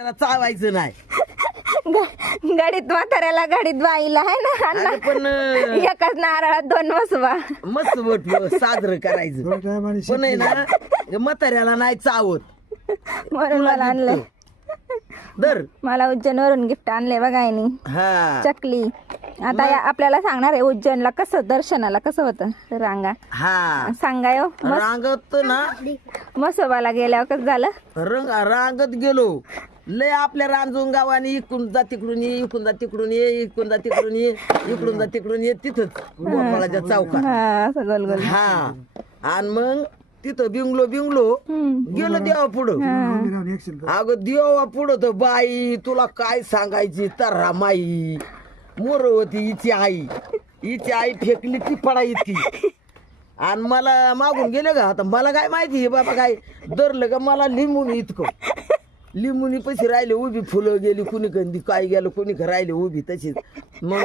त्याला चावायचं नाही. गाडीत म्हाताऱ्याला गाडीत बाईला आहे ना अरे अण्णा. पण एकाच नारळात 2 मसवा. मस्त वाटलं साजरं करायचं. पण आहे ना म्हाताऱ्याला नाही चावत. म्हणून मला आणलंय. दर मला उज्जैनवरून गिफ्ट आणले बघा यांनी. हा चकली. आता आपल्याला सांगणार आहे उज्जैनला कसं दर्शनाला कसं होतं रांगा हा सांगा यो. रांगत ना मसोबाला गेल्यावर कसं झालं. रांगत गेलो लय आपल्या रांजून गावाने इकडून जा तिकडून ये, इकडून जा तिकडून ये, इकडून जा तिकडून ये, इकडून जा तिकडून ये, तिथंच गोपाळाच्या चौकात. हा असं गोल गोल. हा आणि मग तिथं बिंगलो गेलो देवा पुढं. अगं देवा पुढं तर बाई तुला काय सांगायची तर माई मोर होती हिची आई फेकली ती पडा इतकी. आणि मला मागून गेले का आता मला काय माहिती बाबा काय धरलं का मला लिंबून इतकं लिंबूनी पैसे राहिले उभी फुलं गेली कुणी कंदी काय गेलं कुणी राहिले उभी तशीच. मग